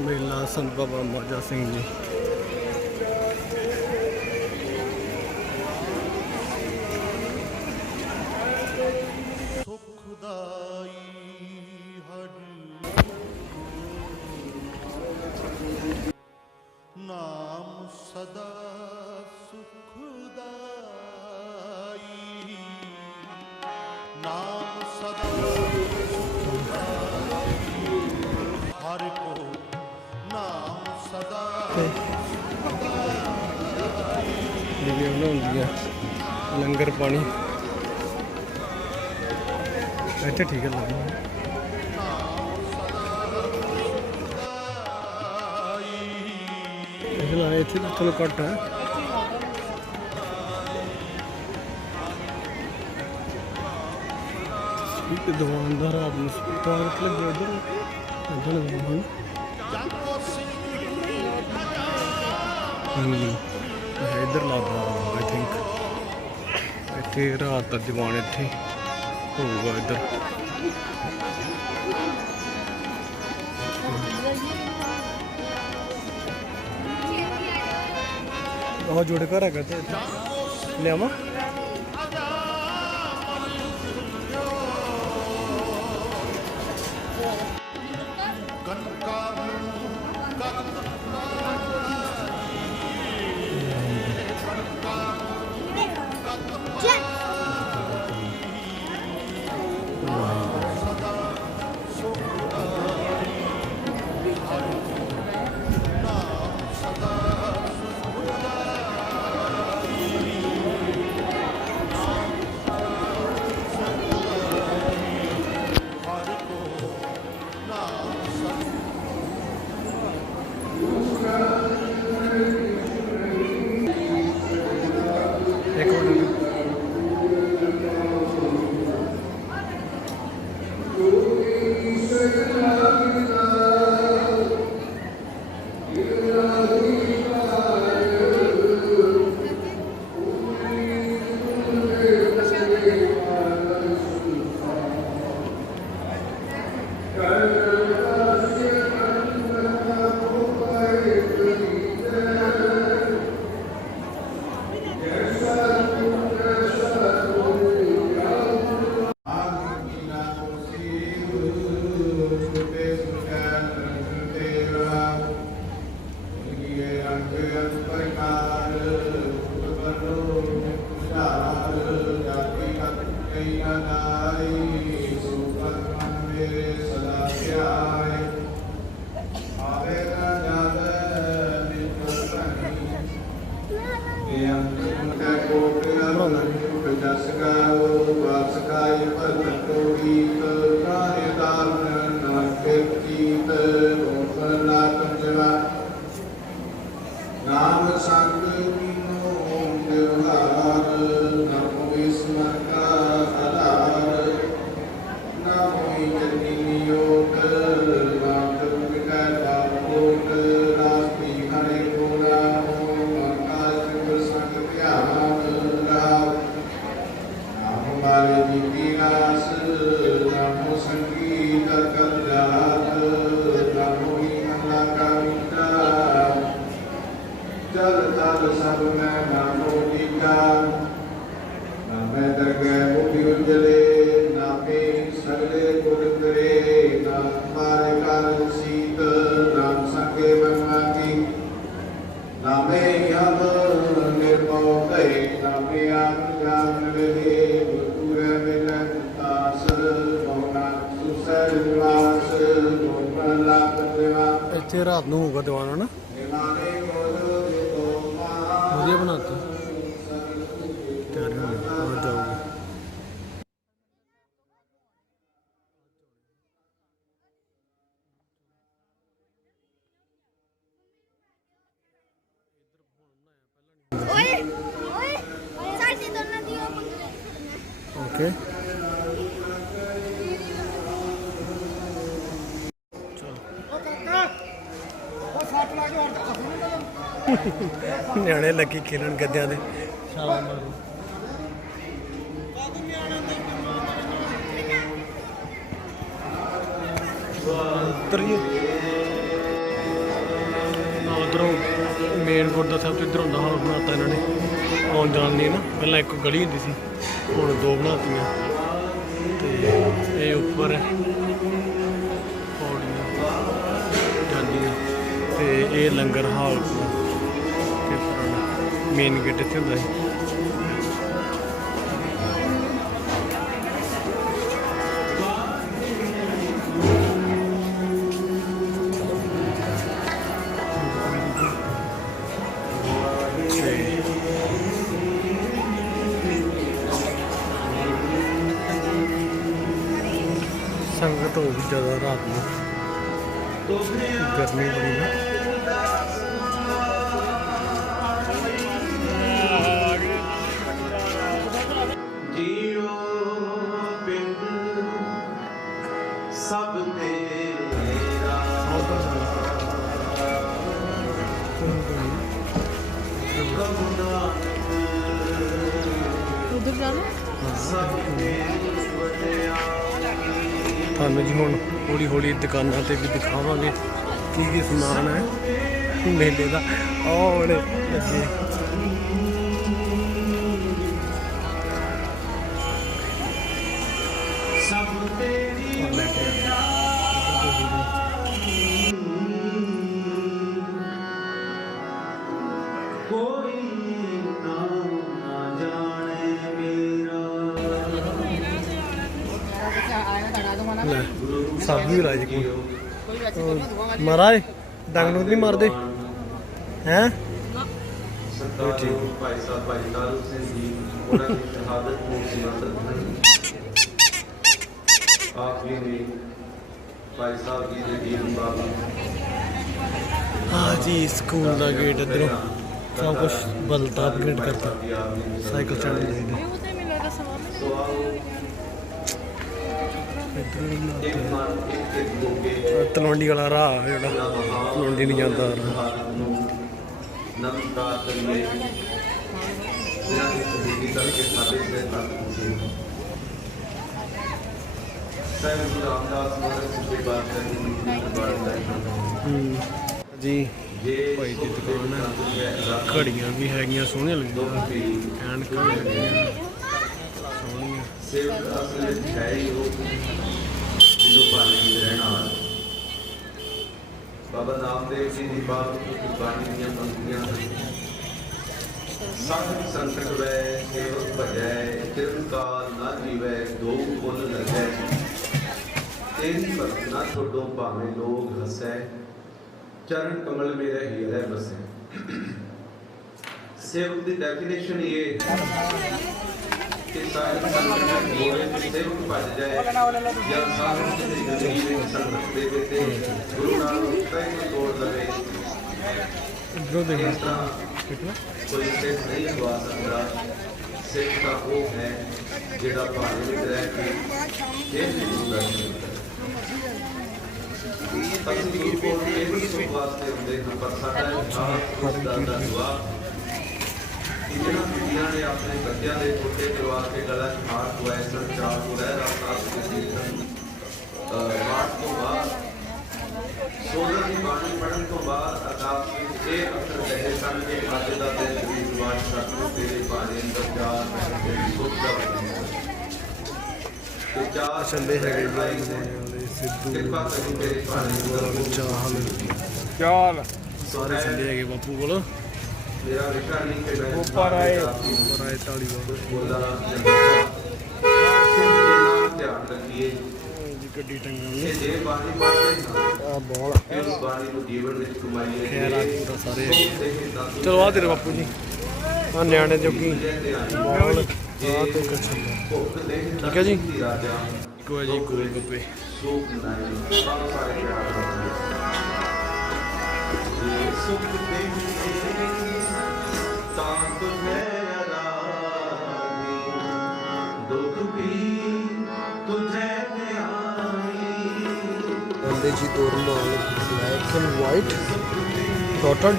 ਮੇਲਾ ਸੰਤ ਬਾਬਾ ਮੌਜਾ ਸਿੰਘ ਜੀ। ਨਾਮ ਸਦਾ ਸੁਖਦਾਈ, ਨਾਮ ਸਦਾ ਸੁਖਦਾਈ, ਹਰਿ ਕੋ ਨਾਮ ਸਦਾ ਵੀਡੀਓ ਬਣਾਉਂਦੀ ਆ ਲੰਗਰ ਪਾਣੀ ਇੱਥੇ ਠੀਕ ਹੈ ਲੱਗਦਾ। ਇੱਥੇ ਤਾਂ ਚਲੋ ਘੱਟ ਹੈ। ਦੁਕਾਨਦਾਰ ਰਾਤ ਨੂੰ ਪਾਰਕ ਲੱਗੇ ਇੱਧਰ ਇੱਧਰ ਲੱਗਦਾ ਆਈ ਥਿੰਕ। ਇੱਥੇ ਰਾਤ ਦਾ ਦੀਵਾਨ ਇੱਥੇ ਹੋਊਗਾ ਇੱਧਰ। ਆਹ ਜੋੜੇ ਘਰ ਹੈਗਾ ਤੇ ਲਿਆਵਾਂ। ਨਾਮ ਸੰਗ ਕੀਨੋ ਨਿਰਹਾਰ, ਨਮੋ ਵਿਸਮਰ ਕਾ ਆਧਾਰ, ਨਮੋ ਜਨੀ ਨਿਯੋਗ, ਨਾਮ ਜਪਿਕੈ ਬਾਪੋਟ, ਰਾਸਤੀ ਹਰੇ ਕੋ ਨਾਮ, ਮਨ ਕਾ ਸੰਗ ਧਿਆਨ ਰਹਾਉ। ਨਾਮ ਮਾਰੇ ਜੀਤੀ ਨਾਸ, ਨਾਮੋ ਸੰਗੀਤ ਕਰ ਜਾਤ, ਨਾਮੋ ਹੀ ਮਨਾ ਕਾ ਮਿੱਤਰਾ, ਜਲ ਤਲ ਸਭ ਮੈਂ ਨਾਮੋ ਦੀਤਾ। ਨਾਮੈ ਦਰਗਹਿ ਮੁਖਿ ਉਜਲੇ, ਨਾਮੇ ਸਗਲੇ ਗੁਰ ਕਰੇ, ਨਾਮ ਮਾਰੇ ਕਾਲ ਸੀਤ, ਨਾਮ ਸੰਗੇ ਮਨ ਮਾਗੀ, ਨਾਮੇ ਯਮ ਨਿਰਭਉ ਭਏ, ਨਾਮੇ ਆਪ ਜਾਨ ਵੇਲੇ, ਗੁਰਪੁਰੈ ਮਿਲਨ ਤਾਸ, ਮੋਨਾ ਸੁਸਰ ਨਿਵਾਸ, ਮੋਨ ਲਾਭ ਦੇਵਾ। ਇੱਥੇ ਰਾਤ ਨੂੰ ਹੋਊਗਾ ਦੀਵਾਨ ਨਾ, ਵਧੀਆ ਬਣਾਤਾ ਤਿਆਰੀ ਹੋ ਗਈ और जाओगे। ओके ਨਿਆਣੇ ਲੱਗੀ ਖੇਲਣ ਗੱਦਿਆਂ ਦੇ ਛਾਲਾਂ ਮਾਰੀ। ਉਤਰੀਏ ਉਧਰੋਂ ਮੇਨ ਗੁਰਦੁਆਰਾ ਸਾਹਿਬ ਤੋਂ ਇੱਧਰ ਹੁੰਦਾ ਹਾਲ ਬਣਾਤਾ ਇਹਨਾਂ ਨੇ ਆਉਣ ਜਾਣ ਲਈ ਨਾ। ਪਹਿਲਾਂ ਇੱਕ ਗਲੀ ਹੁੰਦੀ ਸੀ, ਹੁਣ ਦੋ ਬਣਾਤੀਆਂ। ਤੇ ਇਹ ਉੱਪਰ ਪੌੜੀਆਂ ਜਾਂਦੀਆਂ ਤੇ ਇਹ ਲੰਗਰ ਹਾਲ ਤੇ ਪੁਰਾਣਾ ਮੇਨ ਗੇਟ ਇੱਥੇ ਹੁੰਦਾ ਸੀ। संगत होगी ज़्यादा रात में, गर्मी बड़ी ना। ਜੀਓ ਬਿੰਦ ਸਭ ਤੇਰਾ उधर जाना थानू जी हुण हौली हौली दुकानां ते भी दिखावांगे की समान है मेले का। और लगे ਸਭ ਤੇਰੀ ਕੋਈ ਨਾ ਜਾਣੇ ਮੇਰਾ सब भी राज को महाराज डंग नहीं मारते हैं। ਸਰਦਾਰ ਭਾਈ ਸਾਹਿਬ ਭਾਈ ਤਾਰੂ ਸਿੰਘ ਜੀ ਉਹਨਾਂ ਦੀ ਸ਼ਹਾਦਤ ਨੂੰ ਸਮਰਪਿਤ ਆਪ ਜੀ ਨੇ ਭਾਈ ਸਾਹਿਬ ਜੀ ਦੇ ਜੀਵਨ ਬਾਰੇ हाँ जी स्कूल का गेट इधरों सब कुछ बदलता अपग्रेड करता। साइकिल चढ़ने चाहिए उधर मिला था सामान ਸੋ ਆਓ ਇੱਕ ਮਨ ਇੱਕ ਹੋ ਕੇ तलवंडी वाला राह जोड़ा तलवंडी नहीं जाता ਭਾਰਤ ਨੂੰ ਨਮਸਕਾਰ ਕਰੀਏ ਇਹਨਾਂ ਦੀ ਸ਼ਹੀਦੀ ਕਰਕੇ ਸਾਡੇ ਸੇ ਤੱਕ ਪਹੁੰਚੇ। ਸਾਹਿਬ ਗੁਰੂ ਰਾਮਦਾਸ ਮਹਾਰਾਜ ਜੀ ਬਾਤ जी ਜੇ भाई की दुकान है। घड़ियां भी हैगियां सोहणियां लगियां ऐनकां भी हैगियां सोहणियां। ਸੇਵਕ ਅਸਲ ਵਿੱਚ ਹੈ ਹੀ ਉਹ ਜਿਹਨੂੰ ਪਾਣੀ ਵਿੱਚ ਰਹਿਣਾ ਵਾਲਾ। ਬਾਬਾ ਨਾਮਦੇਵ ਜੀ ਦੀ ਬਾਤ ਗੁਰਬਾਣੀ ਦੀਆਂ ਪੰਕਤੀਆਂ ਸਾਧ ਸੰਕਟ ਵੈ ਸੇਵਕ ਭਜੈ ਚਿਰਕਾਲ ਨਾ ਜੀਵੈ ਦੋ ਫੁੱਲ ਲੱਗੈ ਤੇਰੀ ਭਗਤ ਨਾ ਛੋਡੋ ਭਾਵੇਂ ਲੋਗ ਹਸੈ ਚਰਨ ਕਮਲ ਮੇਰੇ ਹੀਰੇ ਬਸੈ। ਸੇਵਕ ਦੀ ਡੈਫੀਨੇਸ਼ਨ ਇਹ ਕਿ ਸਾਰੇ ਸੰਕਟ ਹੋਏ ਤੇ ਸੇਵਕ ਭਜ ਜਾਏ ਜਾਂ ਸਾਧੂ ਦੀ ਜ਼ਿੰਦਗੀ ਵਿੱਚ ਸੰਕਟ ਦੇ ਤੇ ਗੁਰੂ ਨਾਨਕ ਕਹਿ ਕੇ ਤੋੜ ਲਵੇ। इधरों देखो ਇਸ ਤਰ੍ਹਾਂ कितना ਕੋਈ ਸਿੱਖ ਨਹੀਂ ਗਵਾ ਸਕਦਾ। ਸਿੱਖ ਤਾਂ ਉਹ ਹੈ ਜਿਹੜਾ ਭਾਣੇ ਵਿੱਚ ਰਹਿ ਕੇ ਇਹ ਵੀ ਗੁਰੂ ਦਰਸ਼ਨ ਕਰਦਾ। ਅਸੀਂ ਗੁਰੂ ਕੋਲ ਇਹ ਵੀ ਸੁਖ ਵਾਸਤੇ ਹੁੰਦੇ ਹਾਂ, ਪਰ ਸਾਡਾ ਇਨਸਾਨ ਦਾ ਦੁਆ ਕਿ ਜਿਹਨਾਂ ਬੀਬੀਆਂ ਨੇ ਆਪਣੇ ਬੱਚਿਆਂ ਦੇ ਛੋਟੇ ਕਰਵਾ ਕੇ ਗਲਾ 'ਚ ਹਾਰ ਪਵਾਏ ਸਨ, ਚਾਰ ਤੋਂ ਰਹਿ ਰਾਤ ਦੇ ਸੀਜ਼ਨ ਮਾਰਚ ਤੋਂ ਬਾਅਦ ਸੋਲਰ ਦੀ ਬਾਣੀ ਪੜ੍ਹਨ ਤੋਂ ਬਾਅਦ ਆਕਾਸ਼ ਵਿੱਚ ਇਹ ਅੱਖਰ ਕਹੇ ਸਨ ਕਿ ਅੱਜ ਦਾ ਦਿਨ ਵੀਰਵਾਰ ਸਤਿਗੁਰੂ ਤੇਰੇ ਭਾਣੇ ਅੰਦਰ ਚਾਰ ਤੇਰੀ ਸੁਖ ਦਾ ਤੇ ਚਾਰ चले है सिद्धू ਕਿਰਪਾ ਕਰੀ ਤੇਰੇ ਭਾਣੇ ਅੰਦਰ चाहल चाल सारे चले है बापू को ਮੇਰਾ ਵਿਸ਼ਾ ਨਹੀਂ ਕਿ ਮੈਂ ਉੱਪਰ ਆਏ। राय ताली ਬੋਲਦਾ ਧਿਆਨ ਰੱਖੀਏ जी गड्डी टंगा ਕਿ ਜੇ ਬਾਣੀ ਪੜ੍ਹਦੇ ਹਾਂ आ बॉल ਫਿਰ ਉਸ ਬਾਣੀ ਨੂੰ ਜੀਵਨ ਵਿੱਚ ਕਮਾਈਏ। खैर आ पूरा सारे है। चलो चलो आ तेरे बापू जी आ न्याणे जोगी बॉल आ तो कुछ ठीक है जी। एक है जी गोल गप्पे बंदे जी दो ब्लैक एंड वाइट डॉटेड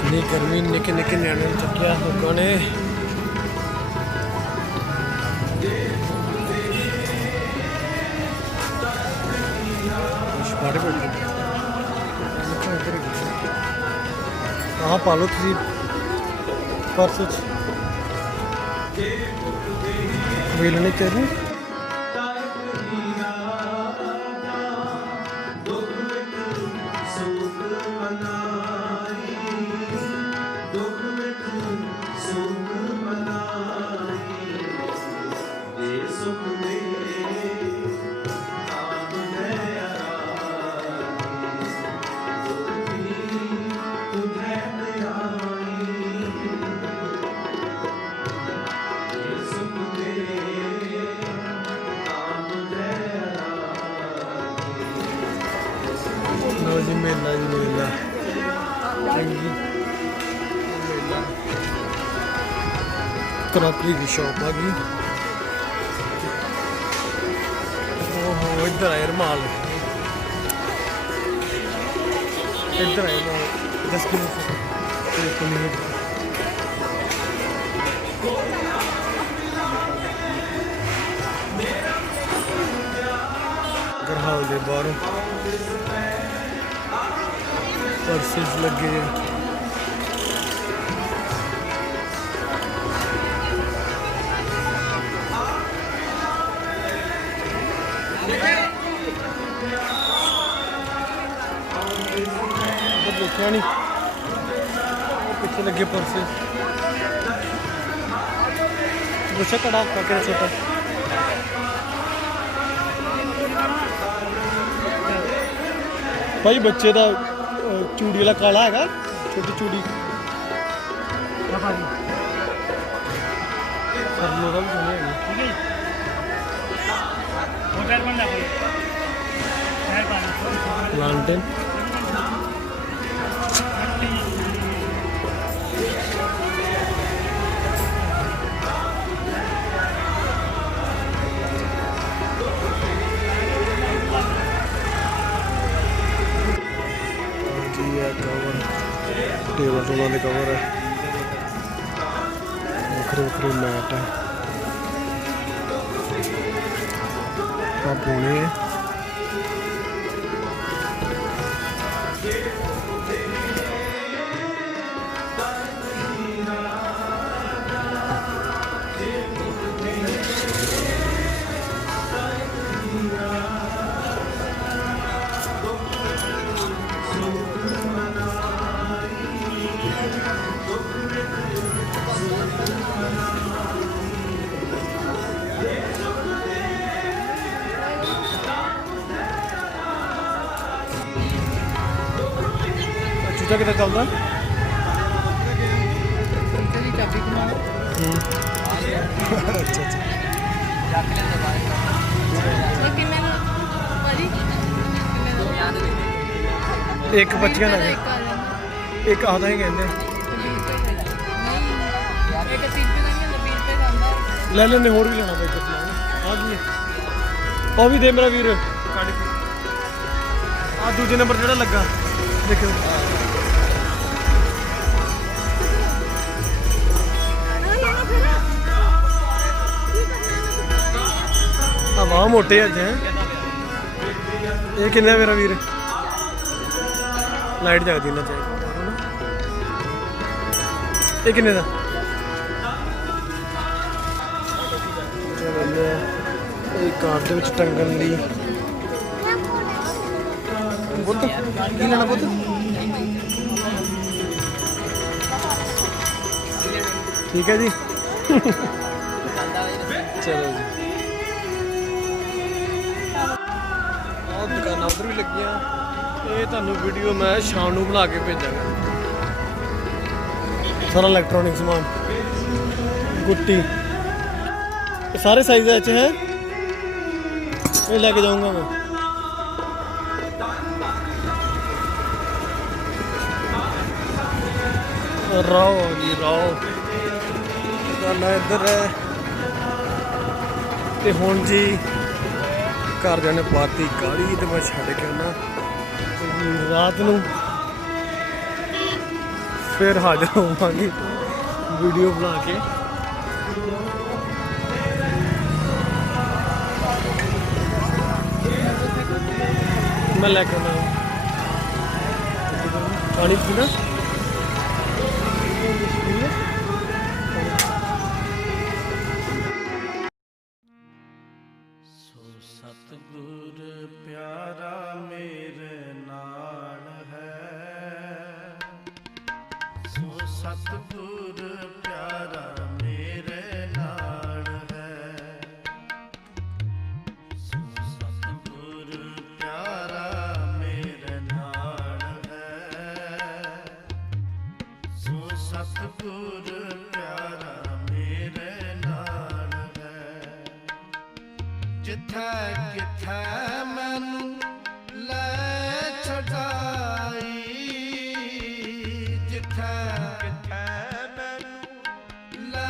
इतनी गर्मी निके निके न्याणे चुकिया लोगों ने ਆਹ ਪਾ ਲਓ ਤੁਸੀਂ ਪਰਸ 'ਚ ਵੇਲਣੇ ਚਾਹੀਦੇ ਲਓ ਜੀ ਮੇਲਾ ਚੰਗੀ ਮੇਲਾ ਕਰੋਕਰੀ ਦੀ ਸ਼ੌਪ ਆ ਗਈ ਉਹ ਇੱਧਰ ਆਏ ਰਮਾਲ ਇੱਧਰ ਆਏ ਨਾ 10 ਕਿਲੋਮੀਟਰ ਗਰਹਾਲ ਦੇ ਬਾਹਰੋਂ पर्सेस लगे हैं देखा नहीं पीछे लगे पर्सेस पूछा कड़ा का छोटा भाई बच्चे का चूड़ी वाला काला है छोटी चूड़ी लंडन कवर टेबल टूलों के कवर है वक्रे वक्रे मैट है पुणे है चूचा कितना चलता अच्छा अच्छा एक 25 का एक आता ही कहते ले लेने होर भी लेना भाई हाँ जी और भी दे मेरा वीर आ दूजे नंबर जो लगा देखो वाह मोटे अज हैं ये किन्ने मेरा वीर लाइट जगदी ना चाहिए ये किन्ने दा कार दे विच टंगन ली पुत्त की लेना पुत्त ठीक है जी चलो जी दुकान उधर भी लगी ये तुहानू वीडियो मैं शाम को बना के भेजांगा सारा इलैक्ट्रॉनिक समान गुट्टी सारे साइज है ये लेके जाऊंगा मैं राओ जी राओ दुकाना इधर है ते हुण जी घर जाने पाती काली तो मैं छड़ के आना रात नूं फिर हाजिर होवांगी वीडियो बना के मैं लेके आना पानी पीना ਜਿੱਥੈ ਕਿਥੈ ਮੈਨੂੰ ਲੈ ਛਡਾਈ ਜਿੱਥੈ ਕਿਥੈ ਮੈਨੂੰ ਲੈ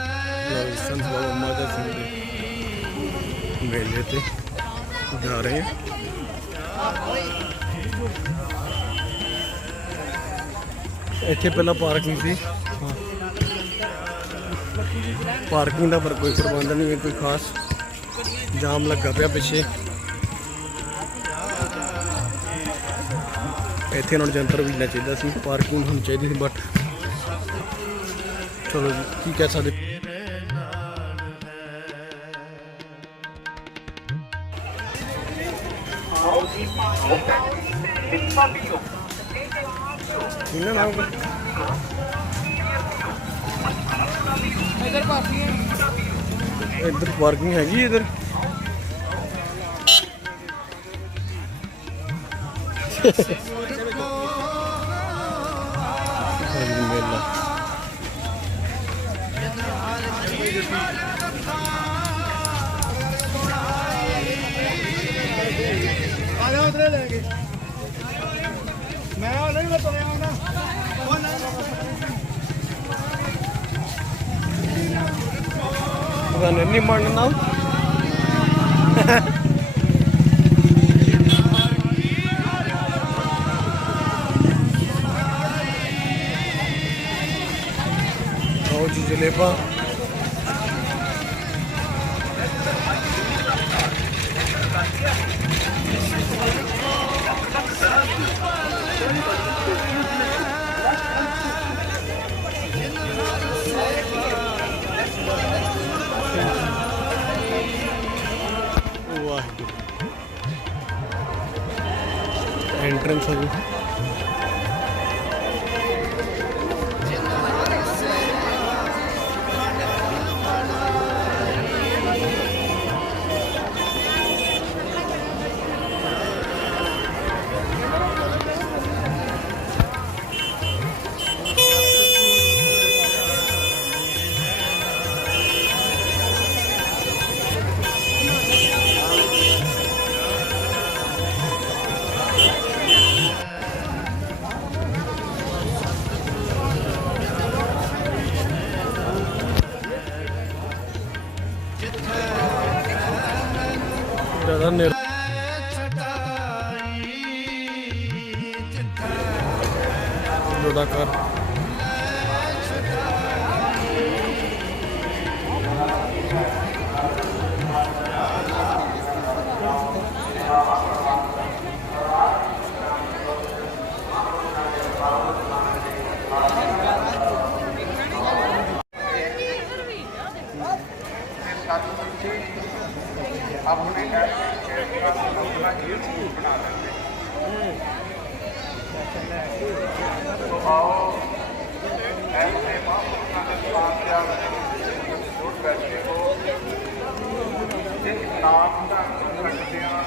ਸੰਤ ਬਾਬਾ ਮਾਤਾ ਸਿੰਘ ਦੇ ਮੇਲੇ ਤੇ ਜਾ ਰਹੇ हैं। ਇੱਥੇ ਪਹਿਲਾਂ ਪਾਰਕਿੰਗ ਸੀ, ਪਾਰਕਿੰਗ ਦਾ ਪਰ ਕੋਈ ਪ੍ਰਬੰਧ ਨਹੀਂ ਹੈ, ਕੋਈ ਖਾਸ ਜਾਮ ਲੱਗਾ ਪਿਆ ਪਿੱਛੇ। ਇੱਥੇ ਇਹਨਾਂ ਨੂੰ ਜੰਤਰ ਵੀ ਲੈਣਾ ਚਾਹੀਦਾ ਸੀ, ਪਾਰਕਿੰਗ ਹੋਣੀ ਚਾਹੀਦੀ ਸੀ, ਬਟ ਚਲੋ ਜੀ ਕੀ ਕਹਿ ਸਕਦੇ। ਇਹਨਾਂ ਨਾਮ इधर पार्किंग हैगी इधर मेला नहीं मानना आओ जी जलेबा एंट्रेंस है ज़्यादा नेर कर अपने अपना जीवन बना सकते तो आओ ऐसे महापुरुषों बैठे हो जिस नाम का रखते हैं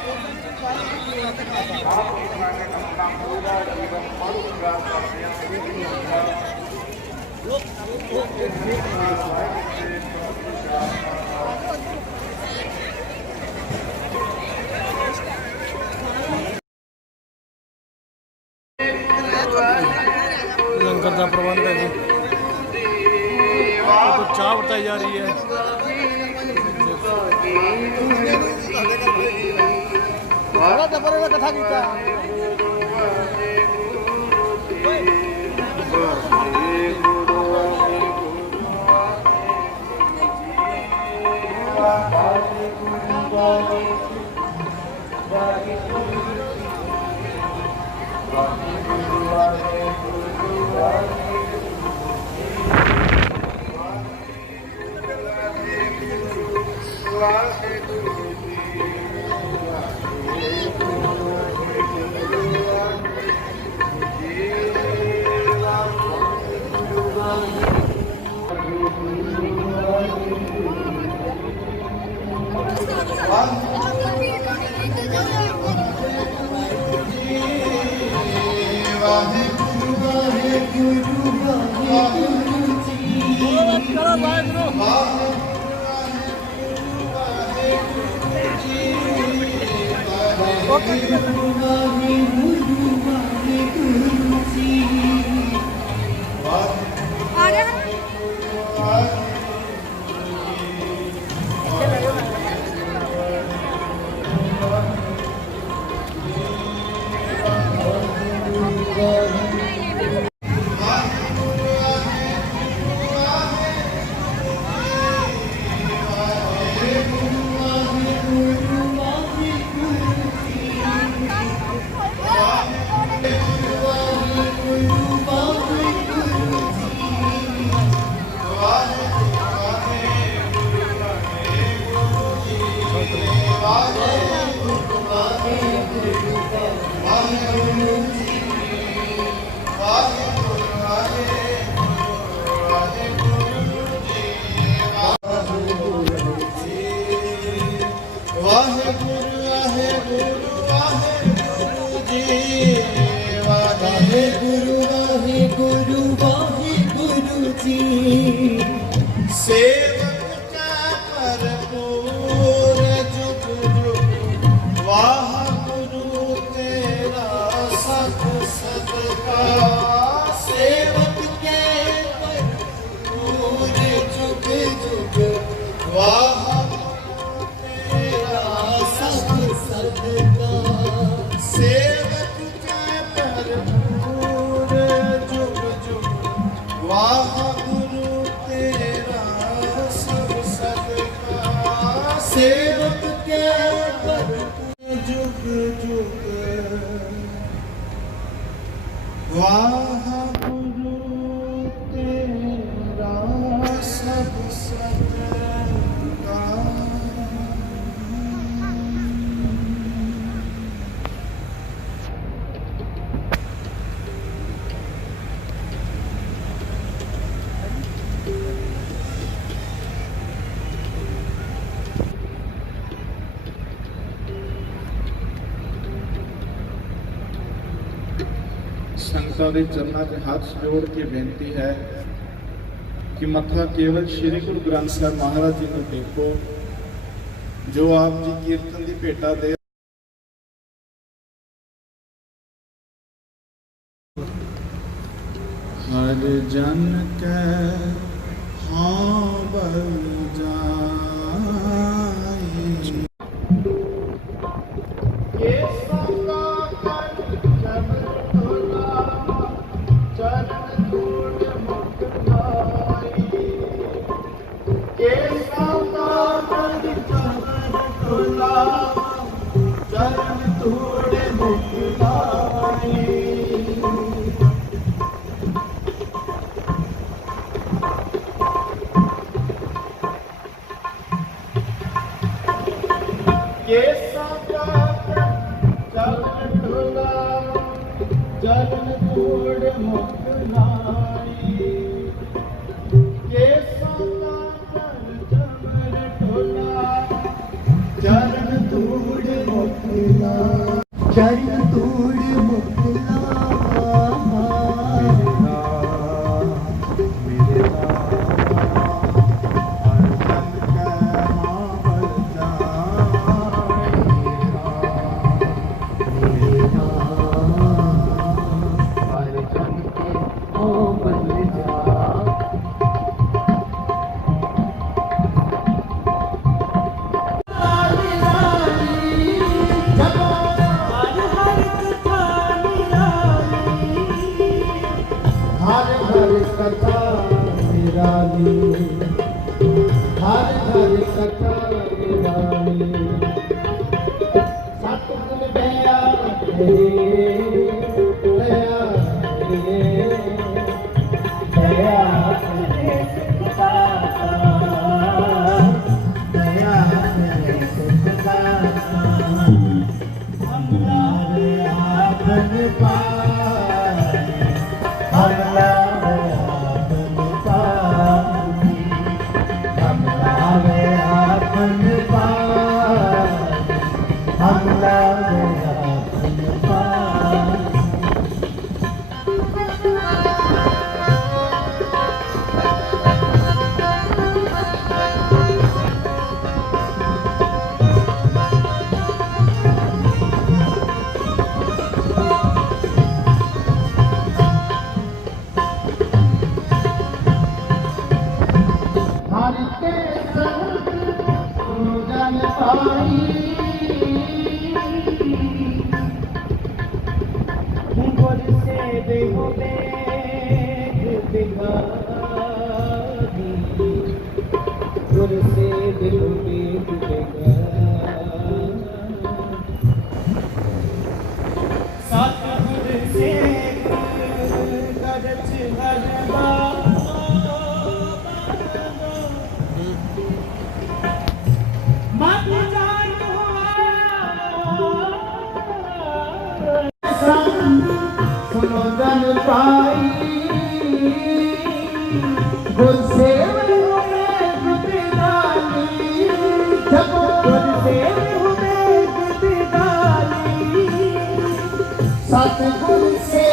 महापुरुषों ने अपना पूरा जीवन मनुष्य करते लंगर का प्रबंध है जी, तो चाह बताई जा रही है। कथा कीता हैं ਆ ਗਿਆ ਸੇਵਕ ਕੈ ਭਰਪੂਰ ਜੁਗ ਜੁਗ ਵਾਹਿਗੁਰੂ ਤੇਰਾ ਸਤ ਸਦਕਾ ਸੇਵਕ ਕੈ ਭਰਪੂਰ ਜੁਗ ਜੁਗ ਵਾਹਿਗੁਰੂ ਤੇਰਾ ਸਤ ਸਦਕਾ ਸੇਵਕ ਕੈ ਭਰਪੂਰ ਜੁਗ ਜੁਗ ਵਾਹਿਗੁਰੂ ਤੇਰਾ ਸਭ ਸਦਕਾ ਸੇਵਕ ਕੇ ਭਰਪੂਰ ਜੁਗ ਜੁਗ ਵਾਹਿਗੁਰੂ ਤੇਰਾ ਸਭ ਸਦਕਾ। ਸੰਗਤਾਂ ਦੇ ਚਰਨਾਂ 'ਚ ਹੱਥ ਜੋੜ ਕੇ ਬੇਨਤੀ ਹੈ ਕਿ ਮੱਥਾ ਕੇਵਲ ਸ੍ਰੀ ਗੁਰੂ ਗ੍ਰੰਥ ਸਾਹਿਬ ਮਹਾਰਾਜ ਜੀ ਨੂੰ ਟੇਕੋ ਜੋ ਆਪ ਜੀ ਕੀਰਤਨ ਦੀ ਭੇਟਾ ਦੇ ਹਰ ਜਨ ਕੈ ਹਾਂ ਬਲ ਜਾਈ हर जन पाई गुर से देखो गुर से देखो सतगुर से करछ हरबा मत जान सुनो जन पाई गुर से सतगुर से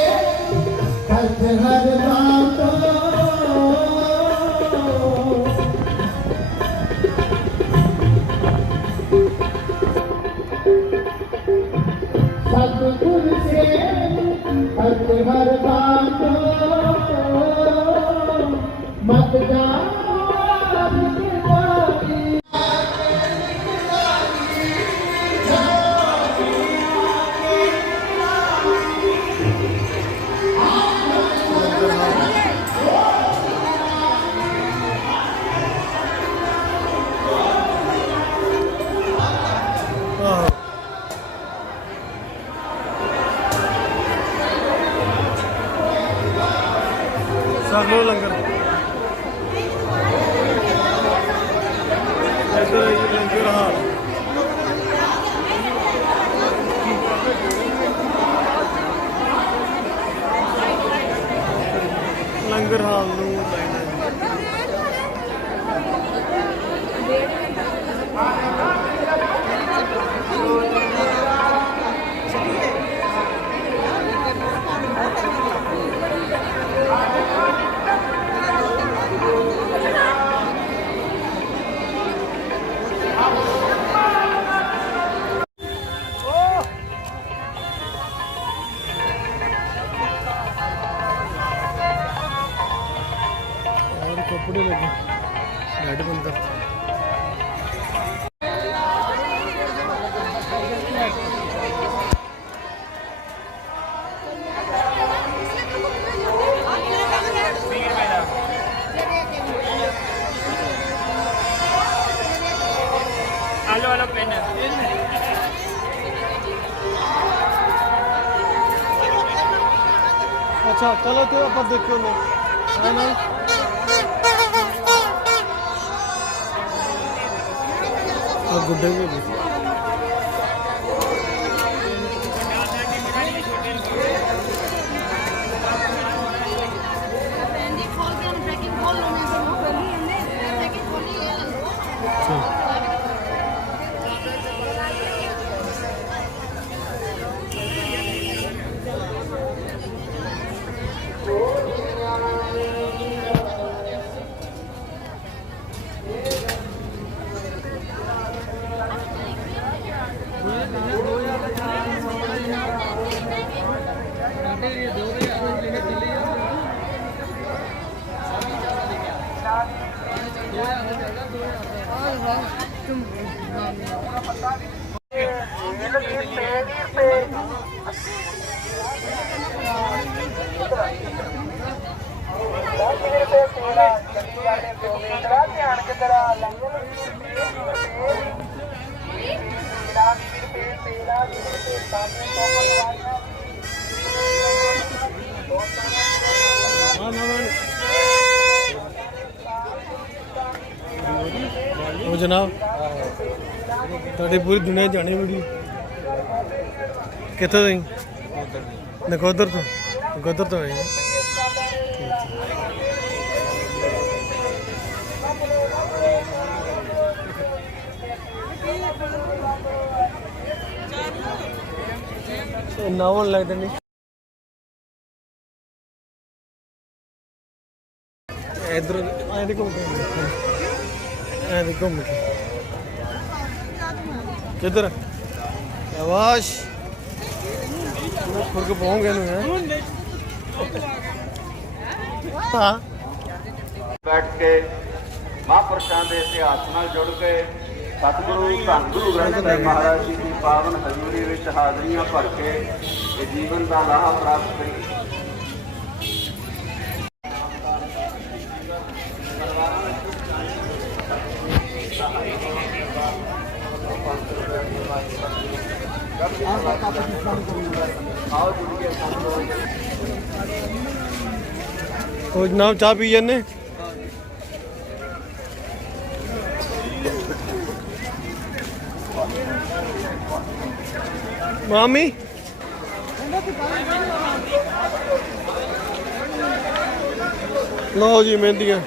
करछ हर बातो सतगुर से करछ हर बातो मत जाओ के बारी सागलो लंगर इधर लंगर हाल लंगर हाल ਨੂੰ कपड़े लगे लाइट बंद कर हेलो पेन अच्छा चलो तो आप देखो ना है ना गुड्डे भी ਉਹ ਜਨਾਬ ਤੁਹਾਡੀ ਪੂਰੀ ਦੁਨੀਆ ਜਾਣੀ ਵੀਡੀਓ ਕਿੱਥੋਂ ਦੀ ਨਕੋਦਰ ਤੋਂ ਆਏ ਇੰਨਾ ਹੋਣ ਲੱਗਦਾ ਨਹੀਂ इधर ऐसे घूम के ऐसे घूम के किधर आवाज खुद को पहुंच गए हैं बैठ के ਮਹਾਂਪੁਰਸ਼ਾਂ ਦੇ ਇਤਿਹਾਸ ਨਾਲ ਜੁੜ ਕੇ ਸਤਿਗੁਰੂ ਧੰਨ ਗੁਰੂ ਗ੍ਰੰਥ ਸਾਹਿਬ ਮਹਾਰਾਜ ਜੀ ਦੀ ਪਾਵਨ ਹਜ਼ੂਰੀ ਵਿੱਚ ਹਾਜ਼ਰੀਆਂ ਭਰ ਕੇ ਇਹ ਜੀਵਨ ਦਾ ਲਾਹਾ ਪ੍ਰਾਪਤ ਕਰੀਏ। ਉਹ ਜਨਾਬ ਚਾਹ ਪੀ ਜਾਂਦੇ। ਮਾਮੀ ਲਓ ਜੀ ਮਹਿੰਦੀਆਂ।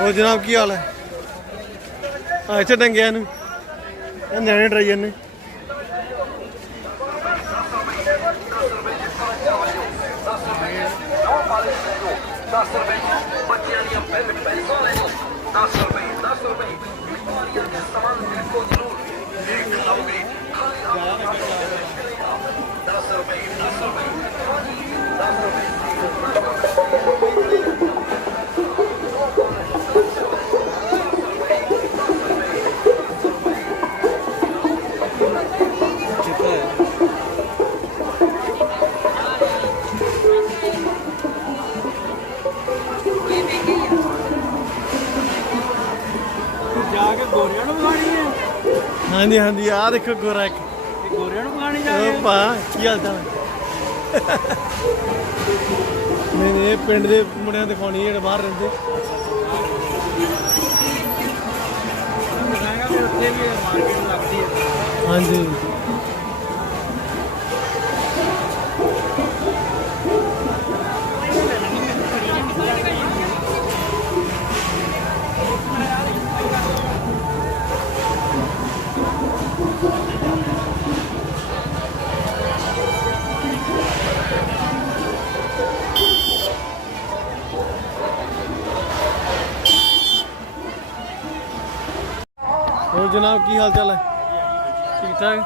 ਉਹ ਜਨਾਬ ਕੀ ਹਾਲ ਹੈ? ਆ ਇੱਥੇ ਟੰਗਿਆ ਨੂੰ ਨਿਆਣੇ ਡਰਾਈ ਜਾਂਦੇ। हाँ जी हाँ जी आ देखो गोरा एक गोरिया पा की हाल चाल नहीं नहीं पिंड के मुंडिया दिखानी जेह्ड़े बाहर रहिंदे हाँ जी और जनाब की हाल चाल है? ठीक ठाक।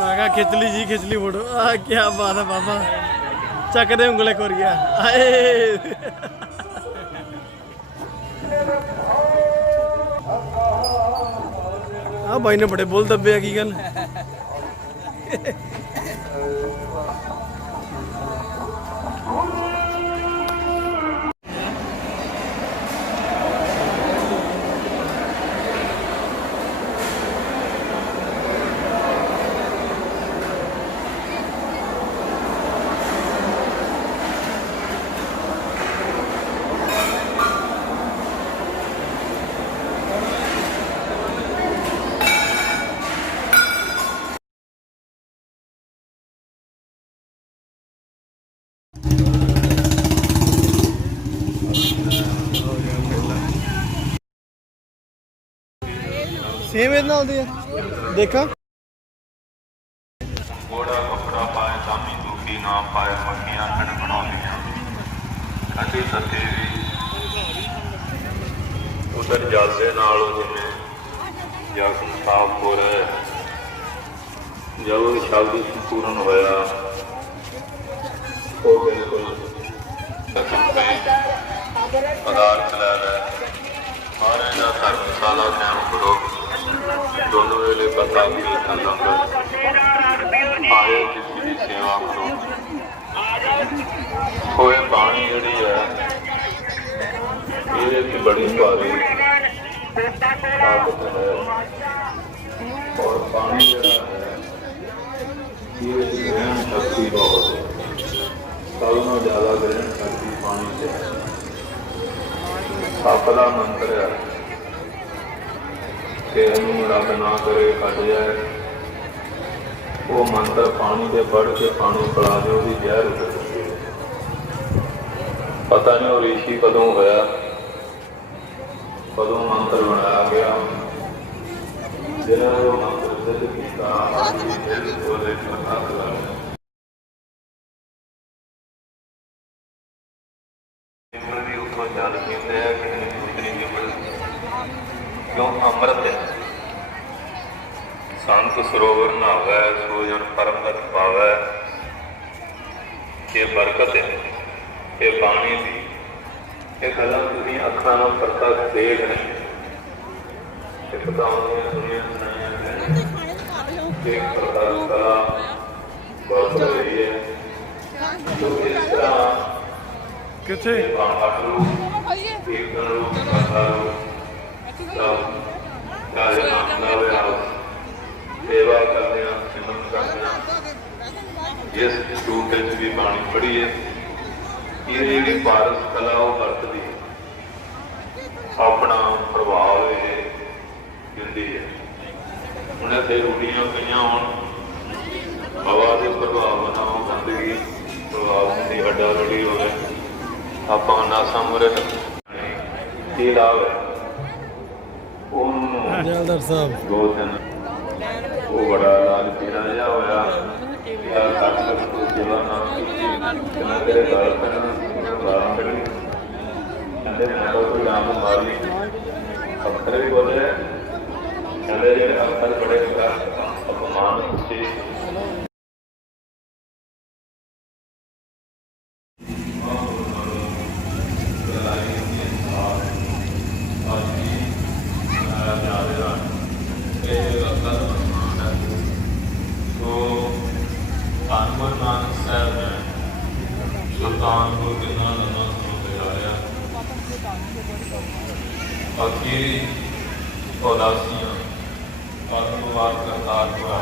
मैं कहा खिचली जी खिचली फोटो क्या बात है बाबा चक दे उंगले कोरिया आए भाई ने बड़े बोल दबे की गल सेम इतना होती है देखा घोड़ा कपड़ा पाए दामी दूखी ना पाए मक्खियां खड़खड़ाउंदियां कदी सते भी उधर जलदे नालों जिवें जख्म साफ हो रहा है जब शब्द संपूर्ण होया वो बिल्कुल पदार्थ लै लै सारे का धर्मशाला कैंप करो दोनों वेले पता भी लंगर आए किसी की सेवा करो कोई पानी जी है ये बड़ी भारी ताकत है और पानी जरा है ये ग्रहण शक्ति बहुत है सबनों ज्यादा ग्रहण शक्ति पानी से है सपदा मंत्र है कि रब ना करे कट जाए वो मंत्र पानी के पढ़ के पानी पिला दे उसकी जहर उतर सकती है पता नहीं वो ऋषि कदों होया कदों मंत्र बनाया गया जिन्हें वो मंत्र सिद्ध किया उत्तों जल पीते हैं कि नहीं ਅੰਮ੍ਰਿਤ ਹੈ। ਸੰਤ ਸਰੋਵਰ ਨਹਾਵੈ ਸੋ ਜਨ ਪਰਮ ਗਤ ਪਾਵੈ। ਇਹ ਬਰਕਤ ਹੈ, ਇਹ ਬਾਣੀ ਦੀ। ਇਹ ਗੱਲਾਂ ਤੁਸੀਂ ਅੱਖਾਂ ਨਾਲ ਪ੍ਰਤੱਖ ਦੇਖ ਰਹੇ ਇੱਕ ਤਾਂ ਉਹਨੇ ਸੁਣੀਆਂ ਸੁਣਾਈਆਂ ਇੱਕ ਪ੍ਰਕਾਰ ਕਲਾ ਬਹੁਤ ਰਹੀ ਹੈ ਜੋ ਇਸ ਤਰ੍ਹਾਂ ਕਿੱਥੇ ਬਾਹਰੋਂ ਕੀਰਤਨ ਰੂਪ ਕਥਾ ਰੂਪ ਸਭ ਕਾਜ ਨਾਮ ਨਾਲ ਸੇਵਾ ਕਰਦੇ ਹਾਂ, ਸਿਮਰਨ ਕਰਦੇ ਹਾਂ। ਜਿਸ ਰੂਪ ਵਿੱਚ ਵੀ ਬਾਣੀ ਪੜ੍ਹੀ ਹੈ, ਇਹ ਜਿਹੜੀ ਪਾਰਸ ਕਲਾ ਉਹ ਵਰਤਦੀ ਆਪਣਾ ਪ੍ਰਭਾਵ ਇਹ ਦਿੰਦੀ ਹੈ। ਹੁਣ ਇੱਥੇ ਰੂੜੀਆਂ ਪਈਆਂ ਹੋਣ, ਹਵਾ ਦੇ ਪ੍ਰਭਾਵ ਨਾਲ ਗੰਦਗੀ ਪ੍ਰਭਾਵ ਦੀ ਹੱਡਾ ਰੜੀ ਹੋਵੇ, ਆਪਾਂ ਨਾਸਾਂ ਮੁਰੇ ਕੀ ਲਾਭ ਹੈ ਉਹਨੂੰ ਜਲਦਰ ਸਾਹਿਬ 2 ਦਿਨ ਉਹ ਬੜਾ ਇਲਾਜ ਪੀਣਾ ਜਿਹਾ ਹੋਇਆ ਯਾਰ ਤੱਕ ਜਿਲਾ ਨਾ ਤੇਰੇ ਗੱਲ ਕਰਨਾ ਬਾਹਰ ਕੱਢੀ ਕਹਿੰਦੇ ਮੈਂ ਕੋਈ ਨਾਮ ਮਾਰੀ ਅੱਖਰ ਵੀ ਬੋਲੇ ਕਹਿੰਦੇ ਜਿਹੜੇ ਅੱਖਰ ਬੜੇ ਅਪਮਾਨ ਸੀ ਧੰਨ ਨਾਨਕ ਸਾਹਿਬ ਨੇ ਸੁਲਤਾਨਪੁਰ ਦੇ ਨਾਲ ਨਵਾਂ ਸਮਾਂ ਆਇਆ ਅਖੀਰੀ ਉਦਾਸੀਆਂ ਪਰਮਵਾਰ ਕਰਤਾਰਪੁਰਾ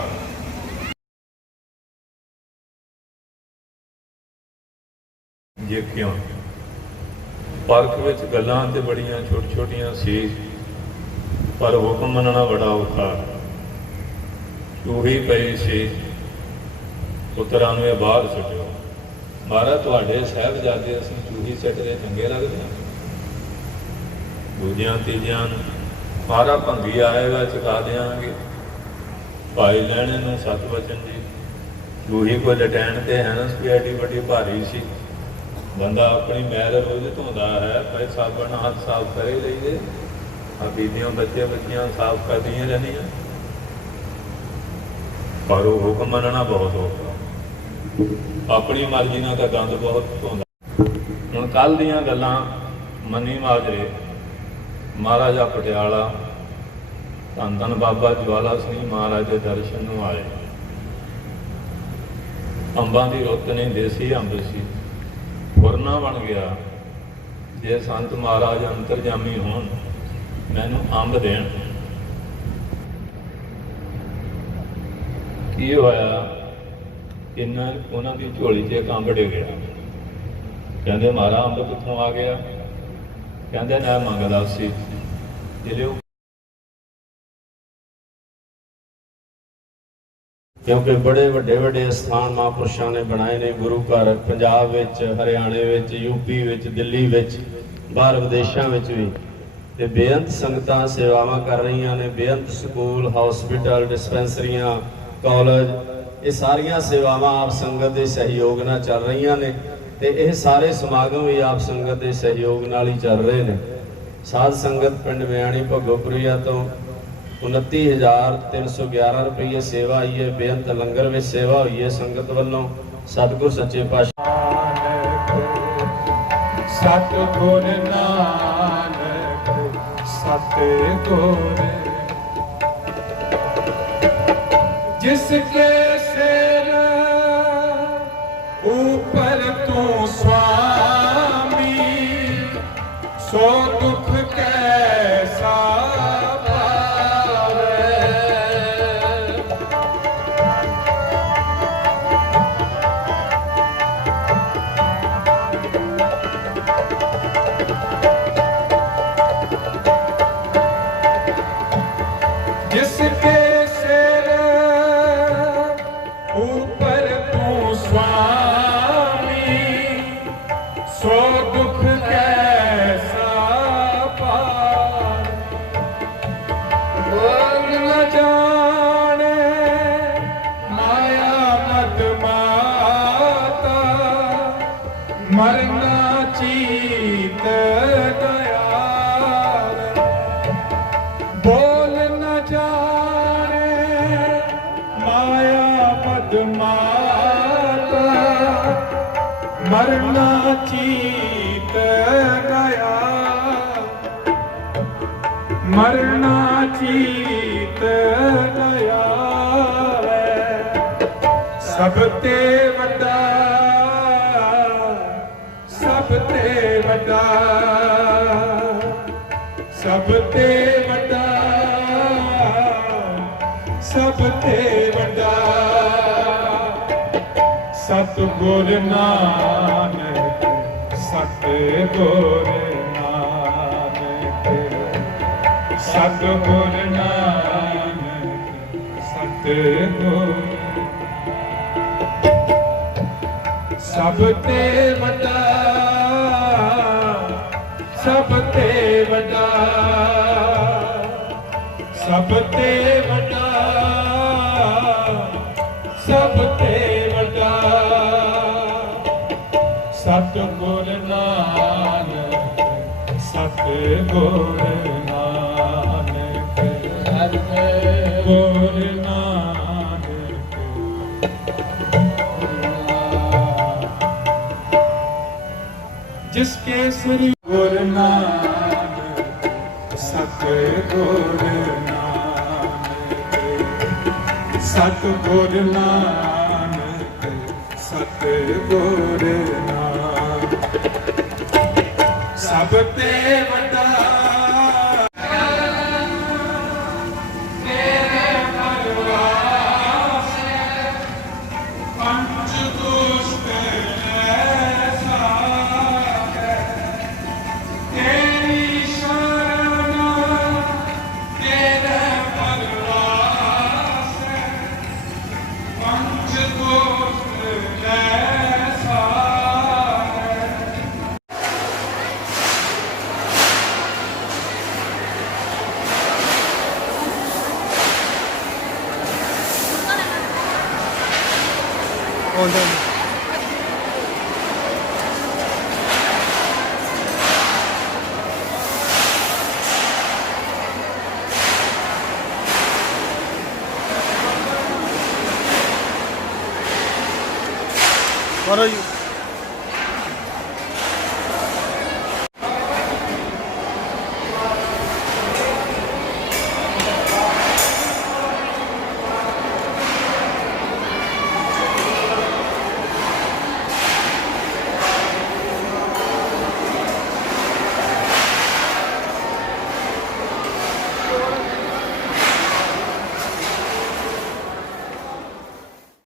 ਜੇ ਕਿਉਂ ਪਰਖ ਵਿੱਚ ਗੱਲਾਂ ਤੇ ਬੜੀਆਂ ਛੋਟੀਆਂ ਛੋਟੀਆਂ ਸੀ ਪਰ ਹੁਕਮ ਮੰਨਣਾ ਬੜਾ ਔਖਾ। ਚੂਹੀ ਪਈ ਸੀ, ਪੁੱਤਰਾਂ ਨੂੰ ਇਹ ਬਾਹਰ ਸੁੱਟਿਓ। ਮਹਾਰਾਜ ਤੁਹਾਡੇ ਸਾਹਿਬਜ਼ਾਦੇ ਅਸੀਂ ਚੂਹੀ ਸਿੱਟਦੇ ਚੰਗੇ ਲੱਗਦੇ ਹਾਂ? ਦੂਜਿਆਂ ਤੀਜਿਆਂ ਨੂੰ ਮਾਰਾ ਭੰਗੀ ਆਏਗਾ ਚੁਕਾ ਦਿਆਂਗੇ। ਭਾਈ ਲੈਣੇ ਨੂੰ ਸਤ ਵਚਨ ਜੀ ਚੂਹੀ ਕੋਈ ਲਟੈਣ ਤੇ ਹੈ ਨਾ ਸੀ ਐਡੀ ਵੱਡੀ ਭਾਰੀ ਸੀ। ਬੰਦਾ ਆਪਣੀ ਮੈਲ ਰੋਜ਼ ਧੋਂਦਾ ਹੈ, ਪਰ ਸਾਬਣ ਹੱਥ ਸਾਫ਼ ਕਰੇ ਲਈਦੇ। ਆ ਬੀਬੀਆਂ ਬੱਚੇ ਬੱਚੀਆਂ ਸਾਫ਼ ਕਰਦੀਆਂ ਰਹਿੰਦੀਆਂ, ਪਰ ਉਹ ਹੁਕਮ ਮੰਨਣਾ ਬਹੁਤ ਔਖਾ। ਆਪਣੀ ਮਰਜ਼ੀ ਨਾਲ ਤਾਂ ਗੰਦ ਬਹੁਤ ਧੋਂਦਾ। ਹੁਣ ਕੱਲ੍ਹ ਦੀਆਂ ਗੱਲਾਂ ਮੰਨੀ ਮਾਜਰੇ ਮਹਾਰਾਜਾ ਪਟਿਆਲਾ ਧੰਨ ਧੰਨ ਬਾਬਾ ਜਵਾਲਾ ਸਿੰਘ ਮਹਾਰਾਜ ਦੇ ਦਰਸ਼ਨ ਨੂੰ ਆਏ। ਅੰਬਾਂ ਦੀ ਰੁੱਤ ਨਹੀਂ, ਦੇਸੀ ਅੰਬ ਸੀ। ਫੁਰਨਾ ਬਣ ਗਿਆ ਜੇ ਸੰਤ ਮਹਾਰਾਜ ਅੰਤਰਜਾਮੀ ਹੋਣ ਮੈਨੂੰ ਅੰਬ ਦੇਣ। ਕੀ ਹੋਇਆ, ਉਹਨਾਂ ਦੀ ਝੋਲੀ 'ਚ ਇੱਕ ਅੰਬ ਡਿੱਗ ਗਿਆ। ਕਹਿੰਦੇ ਮਾਰਾ ਅੰਬ ਕਿੱਥੋਂ ਆ ਗਿਆ? ਕਹਿੰਦੇ ਨਾ ਮੰਗਦਾ ਸੀ ਲਿਓ, ਕਿਉਂਕਿ ਬੜੇ ਵੱਡੇ ਸਥਾਨ ਮਹਾਂਪੁਰਸ਼ਾਂ ਨੇ ਬਣਾਏ ਨੇ ਗੁਰੂ ਘਰ ਪੰਜਾਬ ਵਿੱਚ, ਹਰਿਆਣੇ ਵਿੱਚ, ਯੂਪੀ ਵਿੱਚ, ਦਿੱਲੀ ਵਿੱਚ, ਬਾਹਰ ਵਿਦੇਸ਼ਾਂ ਵਿੱਚ ਵੀ। ਤੇ ਬੇਅੰਤ ਸੰਗਤਾਂ ਸੇਵਾਵਾਂ ਕਰ ਰਹੀਆਂ ਨੇ। ਬੇਅੰਤ ਸਕੂਲ, ਹਸਪੀਟਲ, ਡਿਸਪੈਂਸਰੀਆਂ, ਕਾਲਜ, ਇਹ ਸਾਰੀਆਂ ਸੇਵਾਵਾਂ ਆਪ ਸੰਗਤ ਦੇ ਸਹਿਯੋਗ ਨਾਲ ਚੱਲ ਰਹੀਆਂ ਨੇ। ਤੇ ਇਹ ਸਾਰੇ ਸਮਾਗਮ ਵੀ ਆਪ ਸੰਗਤ ਦੇ ਸਹਿਯੋਗ ਨਾਲ ਹੀ ਚੱਲ ਰਹੇ ਨੇ। ਸਾਧ ਸੰਗਤ ਪਿੰਡ ਮਿਆਣੀ ਭੱਗੋਪੁਰੀਆ ਤੋਂ 29,311 ਰੁਪਏ ਸੇਵਾ ਆਈ ਹੈ। ਬੇਅੰਤ ਲੰਗਰ ਵਿੱਚ ਸੇਵਾ ਹੋਈ ਹੈ ਸੰਗਤ ਵੱਲੋਂ। ਸਤਿਗੁਰ ਸੱਚੇ ਪਾਤਸ਼ਾਹ ਸਤਿਗੁਰ ਨਾਨਕ ਸਤਿਗੁਰ ਜਿਸ ਕੇ ਸਿਰ ऊपर तू स्वामी सो दुख कैसा पावे। जिसके सिर ਜਗ ਮਾਤਾ ਮਰਨਾ ਚੀਤ ਗਿਆ ਮਰਨਾ ਚੀਤ ਗਿਆ ਸਭ ਤੇ ਵੱਡਾ ਸਭ ਤੇ ਵੱਡਾ ਸਭ ਤੇ ਵੱਡਾ ਸਭ ਤੇ ਵੱਡਾ ਸਤਿਗੁਰ ਨਾਨਕ ਸਤਿਗੁਰ ਨਾਨਕ ਸਤਿਗੁਰ ਨਾਨਕ ਸਤਿਗੁਰ ਸਭ ਤੇ ਵੱਡਾ ਸਭ ਤੇ ਵੱਡਾ ਸਭ ਤੇ ਵੱਡਾ ਸਭ ਤੇ ਵੱਡਾ ਸਤਿਗੁਰ ਨਾਨਕ ਸਤਿਗੁਰ ਨਾਨਕ ਸਤਿਗੁਰ ਨਾਨਕ जिसके श्री गुरु नानक सतगुर नानक सतगुर नानक सतगुर नानक सब ते वड्डा ਮਾਰੋ ਜੀ